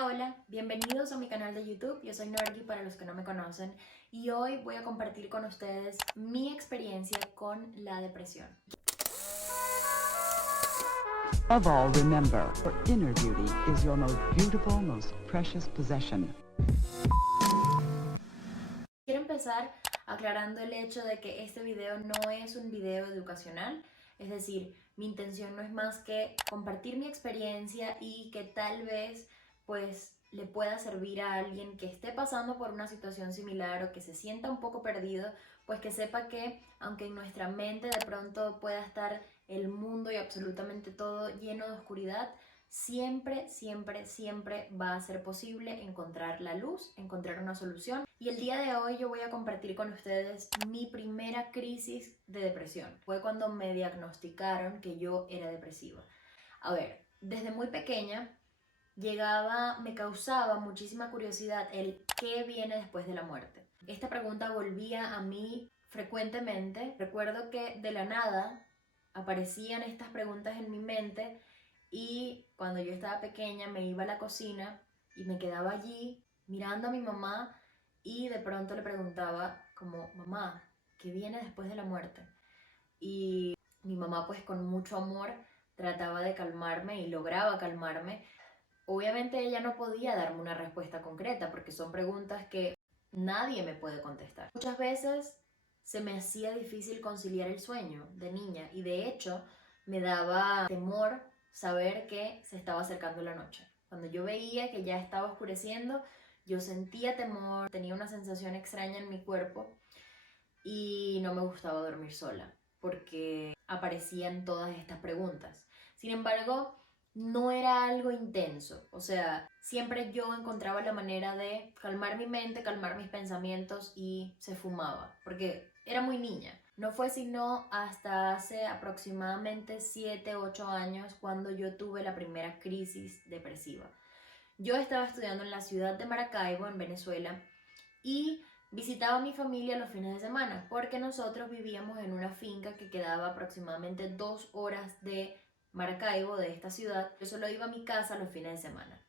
Hola, hola, bienvenidos a mi canal de YouTube. Yo soy Norgi para los que no me conocen y hoy voy a compartir con ustedes mi experiencia con la depresión. Above all, remember, your inner beauty is your most beautiful, most precious possession. Quiero empezar aclarando el hecho de que este video no es un video educacional, es decir, mi intención no es más que compartir mi experiencia y que tal vez pues le pueda servir a alguien que esté pasando por una situación similar o que se sienta un poco perdido, pues que sepa que aunque en nuestra mente de pronto pueda estar el mundo y absolutamente todo lleno de oscuridad, siempre, siempre, siempre va a ser posible encontrar la luz, encontrar una solución. Y el día de hoy yo voy a compartir con ustedes mi primera crisis de depresión. Fue cuando me diagnosticaron que yo era depresiva. A ver, desde muy pequeña me causaba muchísima curiosidad el qué viene después de la muerte. Esta pregunta volvía a mí frecuentemente. Recuerdo que de la nada aparecían estas preguntas en mi mente y cuando yo estaba pequeña me iba a la cocina y me quedaba allí mirando a mi mamá y de pronto le preguntaba como, mamá, ¿qué viene después de la muerte? Y mi mamá pues con mucho amor trataba de calmarme y lograba calmarme. Obviamente ella no podía darme una respuesta concreta porque son preguntas que nadie me puede contestar. Muchas veces se me hacía difícil conciliar el sueño de niña y de hecho me daba temor saber que se estaba acercando la noche. Cuando yo veía que ya estaba oscureciendo, yo sentía temor, tenía una sensación extraña en mi cuerpo y no me gustaba dormir sola porque aparecían todas estas preguntas. Sin embargo, no era algo intenso, o sea, siempre yo encontraba la manera de calmar mi mente, calmar mis pensamientos y se fumaba, porque era muy niña. No fue sino hasta hace aproximadamente 7, 8 años cuando yo tuve la primera crisis depresiva. Yo estaba estudiando en la ciudad de Maracaibo, en Venezuela, y visitaba a mi familia los fines de semana porque nosotros vivíamos en una finca que quedaba aproximadamente 2 horas de Maracaibo, de esta ciudad. Yo solo iba a mi casa los fines de semana.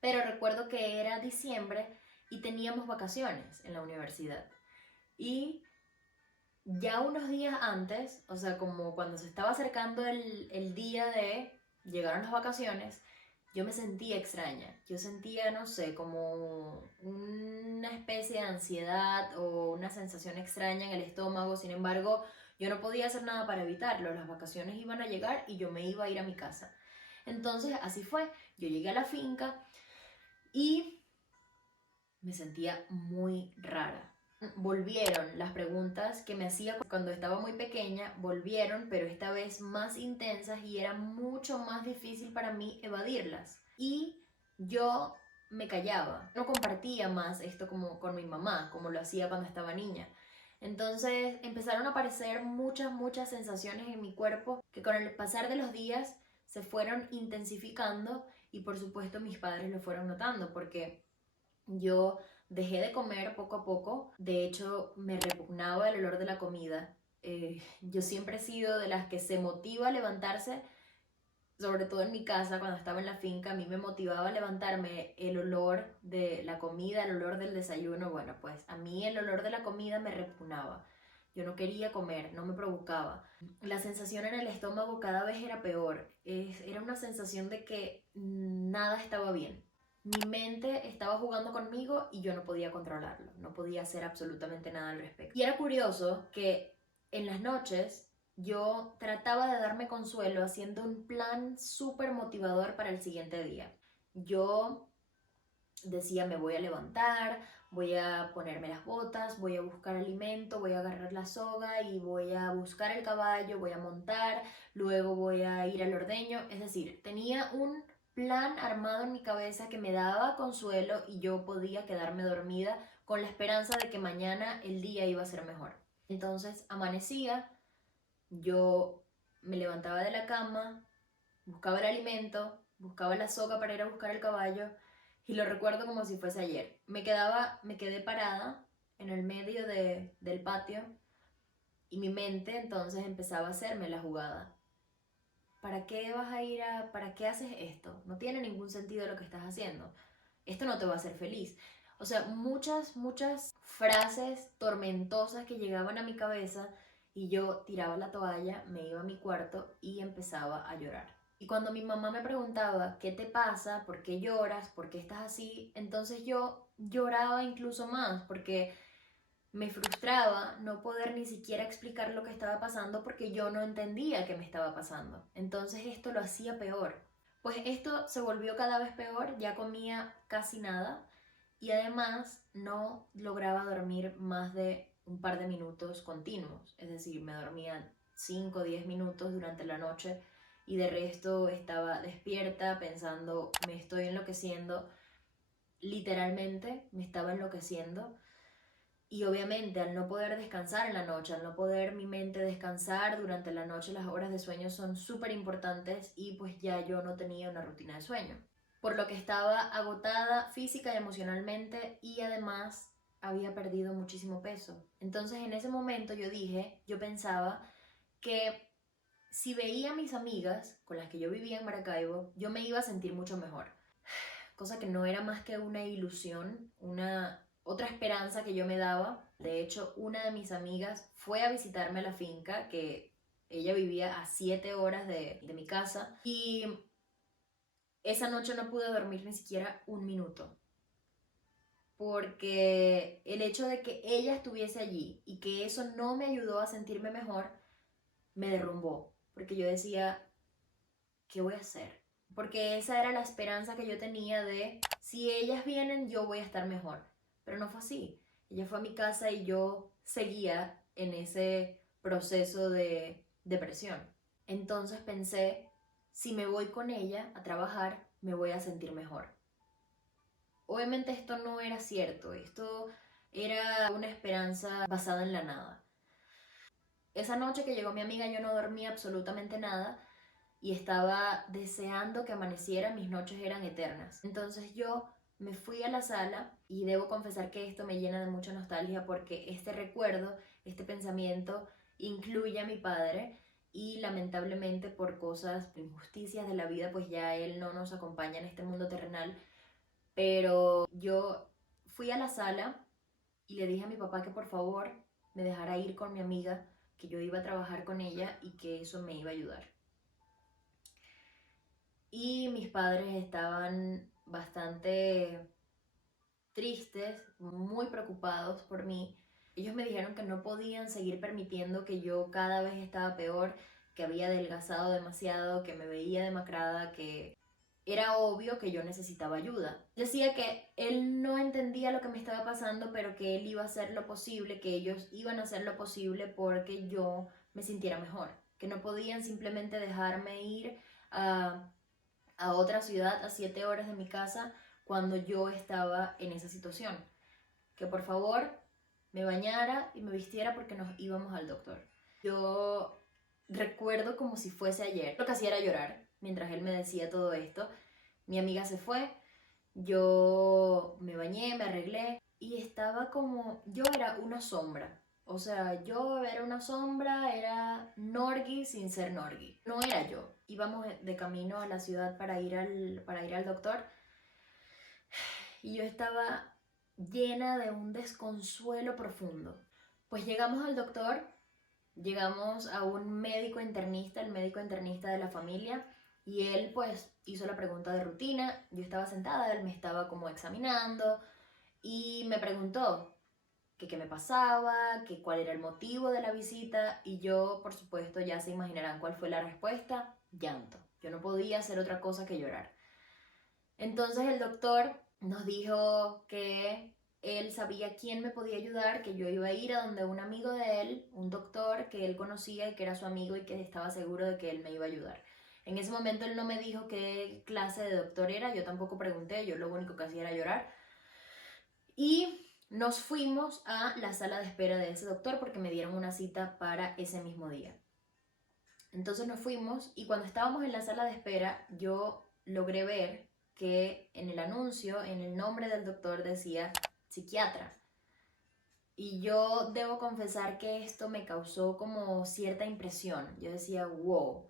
Pero recuerdo que era diciembre y teníamos vacaciones en la universidad. Y ya unos días antes, o sea, como cuando se estaba acercando el día de llegaron las vacaciones, yo me sentía extraña. Yo sentía, no sé, como una especie de ansiedad o una sensación extraña en el estómago. Sin embargo, yo no podía hacer nada para evitarlo. Las vacaciones iban a llegar y yo me iba a ir a mi casa. Entonces, así fue. Yo llegué a la finca y me sentía muy rara. Volvieron las preguntas que me hacía cuando estaba muy pequeña, volvieron, pero esta vez más intensas y era mucho más difícil para mí evadirlas. Y yo me callaba, no compartía más esto como con mi mamá, como lo hacía cuando estaba niña. Entonces empezaron a aparecer muchas sensaciones en mi cuerpo que con el pasar de los días se fueron intensificando y por supuesto mis padres lo fueron notando porque yo dejé de comer poco a poco. De hecho, me repugnaba el olor de la comida. Yo siempre he sido de las que se motiva a levantarse, sobre todo en mi casa, cuando estaba en la finca, a mí me motivaba a levantarme el olor de la comida, el olor del desayuno. Bueno, pues a mí el olor de la comida me repugnaba. Yo no quería comer, no me provocaba. La sensación en el estómago cada vez era peor. Era una sensación de que nada estaba bien. Mi mente estaba jugando conmigo y yo no podía controlarlo, no podía hacer absolutamente nada al respecto. Y era curioso que en las noches yo trataba de darme consuelo haciendo un plan súper motivador para el siguiente día. Yo decía, me voy a levantar, voy a ponerme las botas, voy a buscar alimento, voy a agarrar la soga y voy a buscar el caballo, voy a montar, luego voy a ir al ordeño. Es decir, tenía un plan armado en mi cabeza que me daba consuelo y yo podía quedarme dormida con la esperanza de que mañana el día iba a ser mejor. Entonces amanecía, yo me levantaba de la cama, buscaba el alimento, buscaba la soga para ir a buscar el caballo y lo recuerdo como si fuese ayer. Me quedé parada en el medio del patio y mi mente entonces empezaba a hacerme la jugada. ¿Para qué vas a ir a, para qué haces esto? No tiene ningún sentido lo que estás haciendo. esto no te va a hacer feliz. O sea, muchas frases tormentosas que llegaban a mi cabeza y yo tiraba la toalla, me iba a mi cuarto y empezaba a llorar. Y cuando mi mamá me preguntaba, ¿qué te pasa? ¿Por qué lloras? ¿Por qué estás así? Entonces yo lloraba incluso más porque me frustraba no poder ni siquiera explicar lo que estaba pasando porque yo no entendía qué me estaba pasando. Entonces esto lo hacía peor. Pues esto se volvió cada vez peor, ya comía casi nada y además no lograba dormir más de un par de minutos continuos. Es decir, me dormía 5 o 10 minutos durante la noche y de resto estaba despierta pensando, me estoy enloqueciendo. Literalmente me estaba enloqueciendo. Y obviamente al no poder descansar en la noche, al no poder mi mente descansar durante la noche, las horas de sueño son súper importantes y pues ya yo no tenía una rutina de sueño. Por lo que estaba agotada física y emocionalmente y además había perdido muchísimo peso. Entonces en ese momento yo pensaba que si veía a mis amigas con las que yo vivía en Maracaibo, yo me iba a sentir mucho mejor. Cosa que no era más que una ilusión, una otra esperanza que yo me daba. De hecho, una de mis amigas fue a visitarme a la finca, que ella vivía a 7 horas de mi casa, y esa noche no pude dormir ni siquiera un minuto, porque el hecho de que ella estuviese allí y que eso no me ayudó a sentirme mejor, me derrumbó, porque yo decía, ¿qué voy a hacer? Porque esa era la esperanza que yo tenía de, si ellas vienen, yo voy a estar mejor. Pero no fue así. Ella fue a mi casa y yo seguía en ese proceso de depresión. Entonces pensé, si me voy con ella a trabajar, me voy a sentir mejor. Obviamente esto no era cierto, esto era una esperanza basada en la nada. Esa noche que llegó mi amiga yo no dormí absolutamente nada y estaba deseando que amaneciera, mis noches eran eternas. Entonces yo me fui a la sala y debo confesar que esto me llena de mucha nostalgia porque este recuerdo, este pensamiento incluye a mi padre y lamentablemente por cosas, injusticias de la vida, pues ya él no nos acompaña en este mundo terrenal. Pero yo fui a la sala y le dije a mi papá que por favor me dejara ir con mi amiga, que yo iba a trabajar con ella y que eso me iba a ayudar. Y mis padres estaban bastante tristes, muy preocupados por mí. Ellos me dijeron que no podían seguir permitiendo que yo cada vez estaba peor, que había adelgazado demasiado, que me veía demacrada, que era obvio que yo necesitaba ayuda. Decía que él no entendía lo que me estaba pasando, pero que él iba a hacer lo posible, que ellos iban a hacer lo posible porque yo me sintiera mejor, que no podían simplemente dejarme ir a otra ciudad a 7 horas de mi casa cuando yo estaba en esa situación. Que por favor me bañara y me vistiera porque nos íbamos al doctor. Yo recuerdo como si fuese ayer. Lo que hacía era llorar mientras él me decía todo esto. Mi amiga se fue, yo me bañé, me arreglé y estaba como, yo era una sombra. O sea, yo era una sombra, era Norgi sin ser Norgi. No era yo. Íbamos de camino a la ciudad para ir al doctor y yo estaba llena de un desconsuelo profundo. Pues llegamos al doctor, llegamos a un médico internista, el médico internista de la familia, y él pues hizo la pregunta de rutina. Yo estaba sentada, él me estaba como examinando y me preguntó que qué me pasaba, que cuál era el motivo de la visita y yo, por supuesto, ya se imaginarán cuál fue la respuesta: llanto. Yo no podía hacer otra cosa que llorar. Entonces el doctor nos dijo que él sabía quién me podía ayudar, que yo iba a ir a donde un amigo de él, un doctor que él conocía y que era su amigo y que estaba seguro de que él me iba a ayudar. En ese momento él no me dijo qué clase de doctor era, yo tampoco pregunté, yo lo único que hacía era llorar. Y nos fuimos a la sala de espera de ese doctor porque me dieron una cita para ese mismo día. Entonces nos fuimos y cuando estábamos en la sala de espera yo logré ver que en el anuncio, en el nombre del doctor decía psiquiatra. Y yo debo confesar que esto me causó como cierta impresión. Yo decía, wow,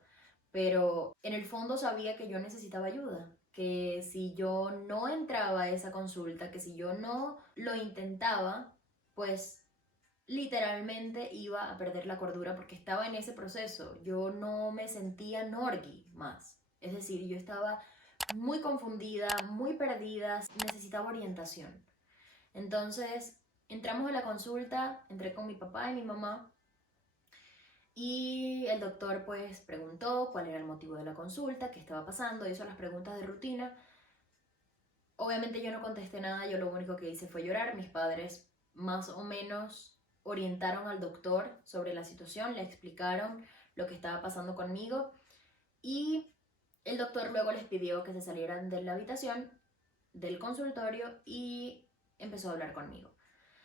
pero en el fondo sabía que yo necesitaba ayuda, que si yo no entraba a esa consulta, que si yo no lo intentaba, pues literalmente iba a perder la cordura porque estaba en ese proceso. Yo no me sentía Norgi más. Es decir, yo estaba muy confundida, muy perdida, necesitaba orientación. Entonces, entramos a la consulta, entré con mi papá y mi mamá y el doctor pues preguntó cuál era el motivo de la consulta, qué estaba pasando, hizo las preguntas de rutina. Obviamente yo no contesté nada, yo lo único que hice fue llorar. Mis padres más o menos orientaron al doctor sobre la situación, le explicaron lo que estaba pasando conmigo y el doctor luego les pidió que se salieran de la habitación, del consultorio y empezó a hablar conmigo.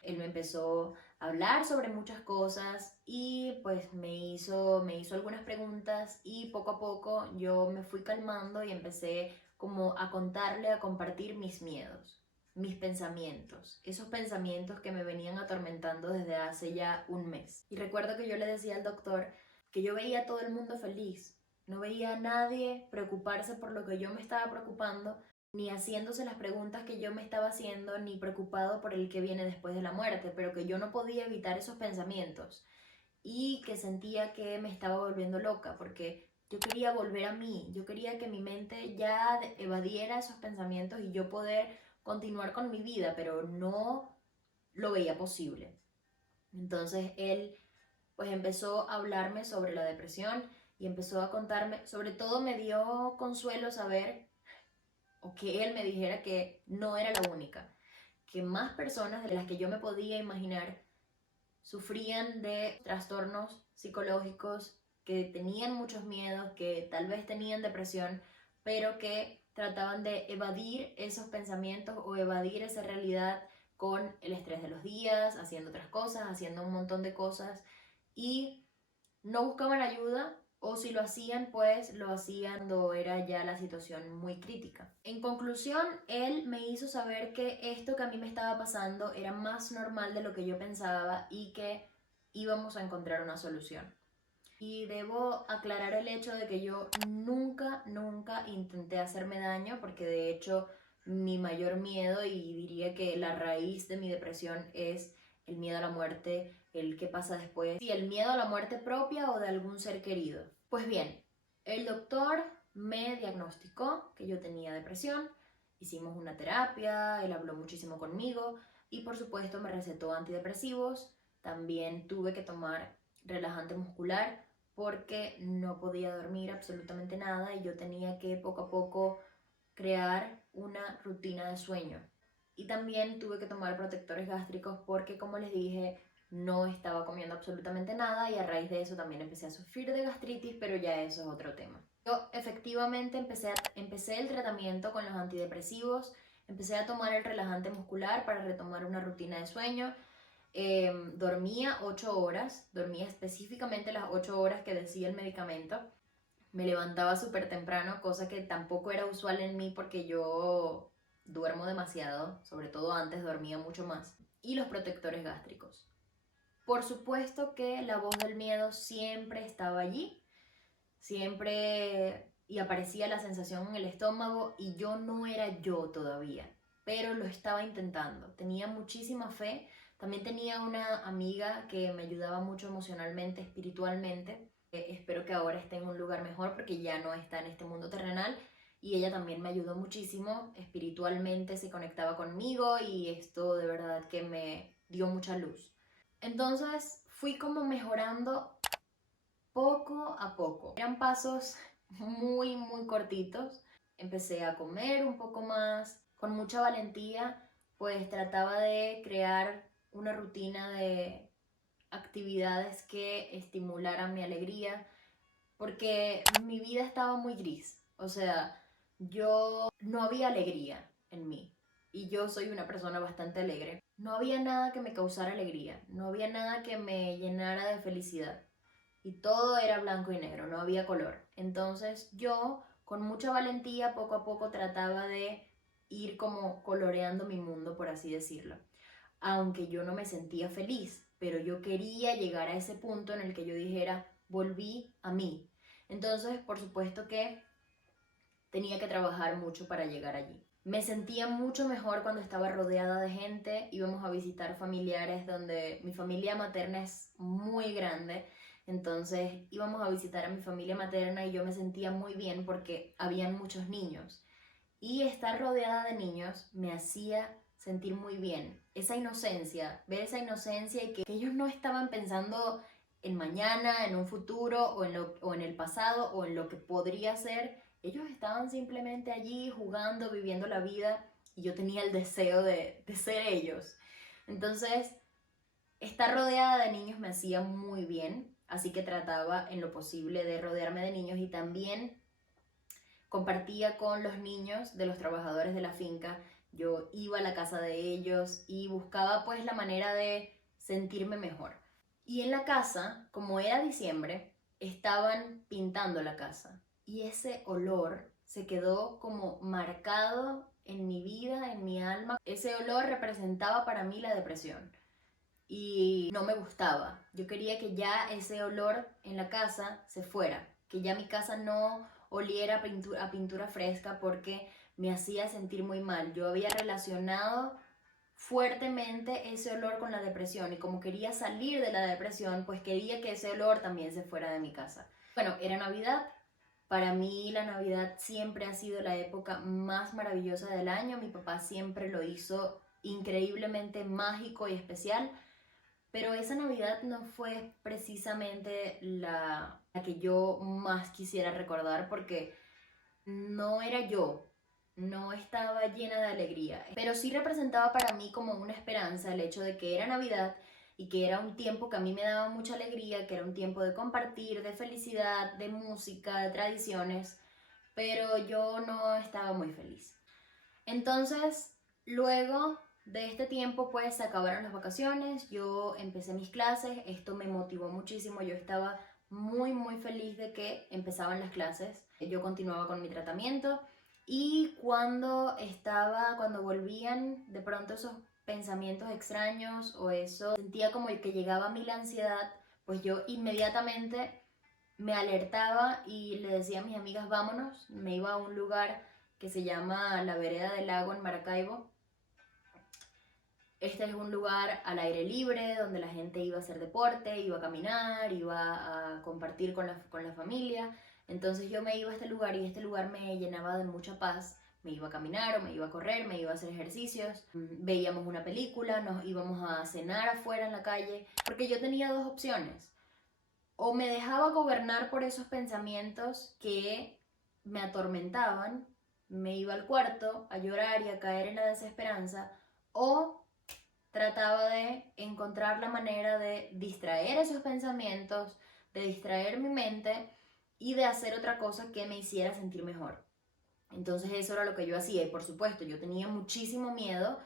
Él me empezó a hablar sobre muchas cosas y pues me hizo algunas preguntas y poco a poco yo me fui calmando y empecé como a contarle, a compartir mis miedos, mis pensamientos, esos pensamientos que me venían atormentando desde hace ya un mes. Y recuerdo que yo le decía al doctor que yo veía a todo el mundo feliz, no veía a nadie preocuparse por lo que yo me estaba preocupando, ni haciéndose las preguntas que yo me estaba haciendo, ni preocupado por el que viene después de la muerte, pero que yo no podía evitar esos pensamientos y que sentía que me estaba volviendo loca porque yo quería volver a mí, yo quería que mi mente ya evadiera esos pensamientos y yo poder continuar con mi vida, pero no lo veía posible. Entonces él pues empezó a hablarme sobre la depresión y empezó a contarme, sobre todo me dio consuelo saber o que él me dijera que no era la única, que más personas de las que yo me podía imaginar sufrían de trastornos psicológicos, que tenían muchos miedos, que tal vez tenían depresión, pero que trataban de evadir esos pensamientos o evadir esa realidad con el estrés de los días, haciendo otras cosas, haciendo un montón de cosas y no buscaban ayuda o si lo hacían, pues lo hacían cuando era ya la situación muy crítica. En conclusión, él me hizo saber que esto que a mí me estaba pasando era más normal de lo que yo pensaba y que íbamos a encontrar una solución. Y debo aclarar el hecho de que yo nunca intenté hacerme daño, porque de hecho mi mayor miedo y diría que la raíz de mi depresión es el miedo a la muerte, el qué pasa después, y el miedo a la muerte propia o de algún ser querido. Pues bien, el doctor me diagnosticó que yo tenía depresión, hicimos una terapia, él habló muchísimo conmigo y por supuesto me recetó antidepresivos, también tuve que tomar relajante muscular porque no podía dormir absolutamente nada y yo tenía que poco a poco crear una rutina de sueño. Y también tuve que tomar protectores gástricos porque, como les dije, no estaba comiendo absolutamente nada y a raíz de eso también empecé a sufrir de gastritis, pero ya eso es otro tema. Yo efectivamente empecé el tratamiento con los antidepresivos, empecé a tomar el relajante muscular para retomar una rutina de sueño. Dormía 8 horas, dormía específicamente las 8 horas que decía el medicamento. Me levantaba súper temprano, cosa que tampoco era usual en mí porque yo duermo demasiado, sobre todo antes dormía mucho más. Y los protectores gástricos. Por supuesto que la voz del miedo siempre estaba allí, siempre y aparecía la sensación en el estómago y yo no era yo todavía, pero lo estaba intentando. Tenía muchísima fe. También tenía una amiga que me ayudaba mucho emocionalmente, espiritualmente. Espero que ahora esté en un lugar mejor porque ya no está en este mundo terrenal y ella también me ayudó muchísimo espiritualmente, se conectaba conmigo y esto de verdad que me dio mucha luz. Entonces fui como mejorando poco a poco. Eran pasos muy cortitos. Empecé a comer un poco más, con mucha valentía, pues trataba de crear una rutina de actividades que estimularan mi alegría, porque mi vida estaba muy gris. O sea, yo no había alegría en mí y yo soy una persona bastante alegre. No había nada que me causara alegría, no había nada que me llenara de felicidad y todo era blanco y negro, no había color. Entonces yo con mucha valentía poco a poco trataba de ir como coloreando mi mundo, por así decirlo. Aunque yo no me sentía feliz, pero yo quería llegar a ese punto en el que yo dijera, volví a mí. Entonces, por supuesto que tenía que trabajar mucho para llegar allí. Me sentía mucho mejor cuando estaba rodeada de gente. Íbamos a visitar familiares donde mi familia materna es muy grande. Entonces íbamos a visitar a mi familia materna y yo me sentía muy bien porque habían muchos niños. Y estar rodeada de niños me hacía sentir muy bien. Esa inocencia, ver esa inocencia y que ellos no estaban pensando en mañana, en un futuro o en el pasado o en lo que podría ser. Ellos estaban simplemente allí jugando, viviendo la vida y yo tenía el deseo de ser ellos. Entonces, estar rodeada de niños me hacía muy bien, así que trataba en lo posible de rodearme de niños y también compartía con los niños de los trabajadores de la finca. Yo iba a la casa de ellos y buscaba pues la manera de sentirme mejor. Y en la casa, como era diciembre, estaban pintando la casa y ese olor se quedó como marcado en mi vida, en mi alma. Ese olor representaba para mí la depresión y no me gustaba. Yo quería que ya ese olor en la casa se fuera, que ya mi casa no oliera a pintura fresca porque me hacía sentir muy mal. Yo había relacionado fuertemente ese olor con la depresión y como quería salir de la depresión, pues quería que ese olor también se fuera de mi casa. Bueno, era Navidad. Para mí la Navidad siempre ha sido la época más maravillosa del año. Mi papá siempre lo hizo increíblemente mágico y especial. Pero esa Navidad no fue precisamente la que yo más quisiera recordar porque no era yo, no estaba llena de alegría. Pero sí representaba para mí como una esperanza el hecho de que era Navidad y que era un tiempo que a mí me daba mucha alegría, que era un tiempo de compartir, de felicidad, de música, de tradiciones, pero yo no estaba muy feliz. Entonces, luego de este tiempo, pues se acabaron las vacaciones, yo empecé mis clases, esto me motivó muchísimo, yo estaba muy feliz de que empezaban las clases, yo continuaba con mi tratamiento y cuando volvían de pronto esos pensamientos extraños o eso, sentía como que llegaba a mí la ansiedad, pues yo inmediatamente me alertaba y le decía a mis amigas vámonos, me iba a un lugar que se llama La Vereda del Lago en Maracaibo. Este es un lugar al aire libre donde la gente iba a hacer deporte, iba a caminar, iba a compartir con la familia. Entonces yo me iba a este lugar y este lugar me llenaba de mucha paz. Me iba a caminar o me iba a correr, me iba a hacer ejercicios, veíamos una película, nos íbamos a cenar afuera en la calle, porque yo tenía dos opciones. O me dejaba gobernar por esos pensamientos que me atormentaban, me iba al cuarto a llorar y a caer en la desesperanza, o trataba de encontrar la manera de distraer esos pensamientos, de distraer mi mente y de hacer otra cosa que me hiciera sentir mejor. Entonces eso era lo que yo hacía y por supuesto yo tenía muchísimo miedo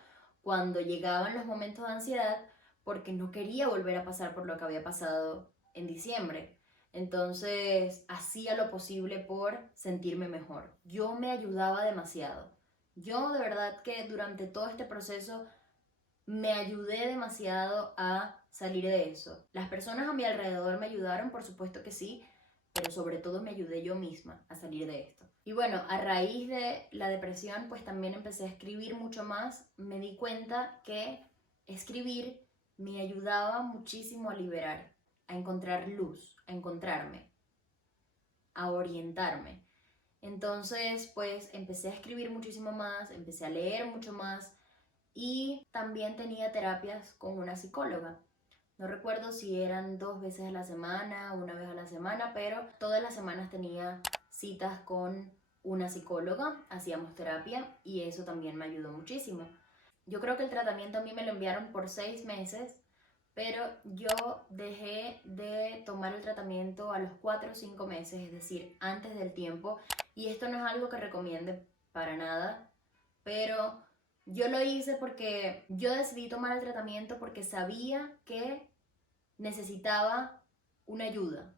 cuando llegaban los momentos de ansiedad porque no quería volver a pasar por lo que había pasado en diciembre. Entonces hacía lo posible por sentirme mejor. Yo me ayudaba demasiado. Yo de verdad que durante todo este proceso me ayudé demasiado a salir de eso. Las personas a mi alrededor me ayudaron, por supuesto que sí, pero sobre todo me ayudé yo misma a salir de esto. Y bueno, a raíz de la depresión, pues también empecé a escribir mucho más. Me di cuenta que escribir me ayudaba muchísimo a liberar, a encontrar luz, a encontrarme, a orientarme. Entonces, pues empecé a escribir muchísimo más, empecé a leer mucho más y también tenía terapias con una psicóloga. No recuerdo si eran 2 veces a la semana, una vez a la semana, pero todas las semanas tenía citas con una psicóloga, hacíamos terapia y eso también me ayudó muchísimo. Yo creo que el tratamiento a mí me lo enviaron por 6 meses, pero yo dejé de tomar el tratamiento a los 4 o 5 meses, es decir, antes del tiempo, y esto no es algo que recomiende para nada, pero yo lo hice porque yo decidí tomar el tratamiento porque sabía que necesitaba una ayuda,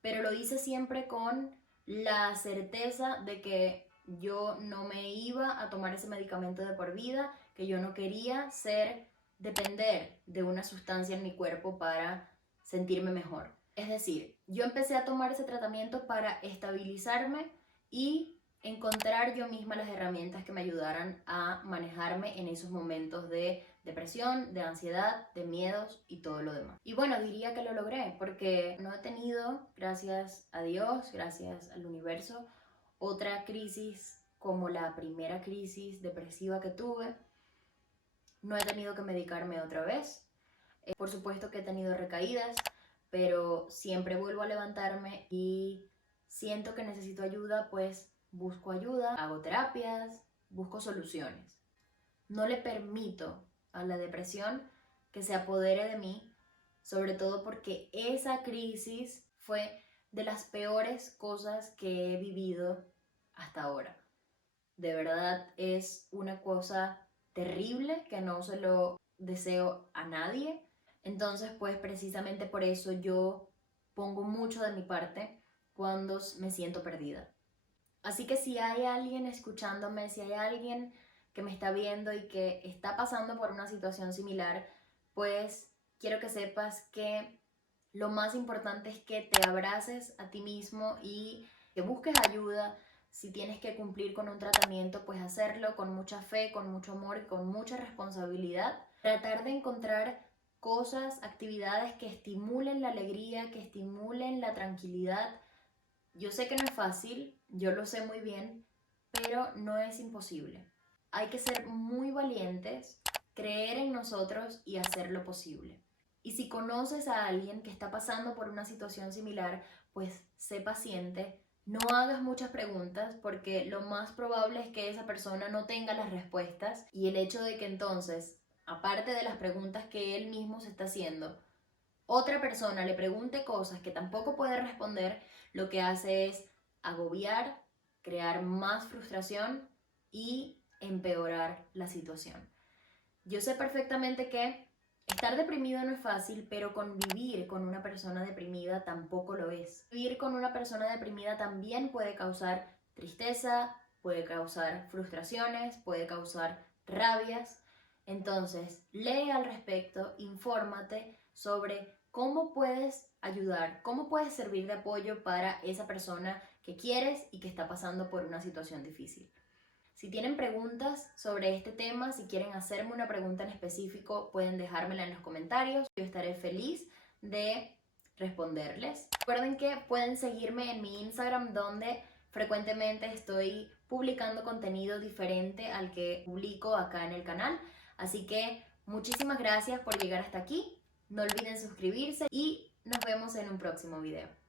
pero lo hice siempre con la certeza de que yo no me iba a tomar ese medicamento de por vida, que yo no quería depender de una sustancia en mi cuerpo para sentirme mejor. Es decir, yo empecé a tomar ese tratamiento para estabilizarme y encontrar yo misma las herramientas que me ayudaran a manejarme en esos momentos de depresión, de ansiedad, de miedos y todo lo demás. Y bueno, diría que lo logré porque no he tenido, gracias a Dios, gracias al universo, otra crisis como la primera crisis depresiva que tuve. No he tenido que medicarme otra vez. Por supuesto que he tenido recaídas, pero siempre vuelvo a levantarme y siento que necesito ayuda, pues busco ayuda, hago terapias, busco soluciones. No le permito a la depresión que se apodere de mí, sobre todo porque esa crisis fue de las peores cosas que he vivido hasta ahora. De verdad es una cosa terrible que no se lo deseo a nadie. Entonces, pues precisamente por eso yo pongo mucho de mi parte cuando me siento perdida. Así que si hay alguien escuchándome, si hay alguien que me está viendo y que está pasando por una situación similar, pues quiero que sepas que lo más importante es que te abraces a ti mismo y que busques ayuda. Si tienes que cumplir con un tratamiento, pues hacerlo con mucha fe, con mucho amor y con mucha responsabilidad. Tratar de encontrar cosas, actividades que estimulen la alegría, que estimulen la tranquilidad. Yo sé que no es fácil, yo lo sé muy bien, pero no es imposible. Hay que ser muy valientes, creer en nosotros y hacer lo posible. Y si conoces a alguien que está pasando por una situación similar, pues sé paciente, no hagas muchas preguntas porque lo más probable es que esa persona no tenga las respuestas y el hecho de que entonces, aparte de las preguntas que él mismo se está haciendo, otra persona le pregunte cosas que tampoco puede responder, lo que hace es agobiar, crear más frustración y empeorar la situación. Yo sé perfectamente que estar deprimido no es fácil, pero convivir con una persona deprimida tampoco lo es. Vivir con una persona deprimida también puede causar tristeza, puede causar frustraciones, puede causar rabias. Entonces, lee al respecto, infórmate sobre cómo puedes ayudar, cómo puedes servir de apoyo para esa persona que quieres y que está pasando por una situación difícil. Si tienen preguntas sobre este tema, si quieren hacerme una pregunta en específico, pueden dejármela en los comentarios. Yo estaré feliz de responderles. Recuerden que pueden seguirme en mi Instagram, donde frecuentemente estoy publicando contenido diferente al que publico acá en el canal. Así que muchísimas gracias por llegar hasta aquí. No olviden suscribirse y nos vemos en un próximo video.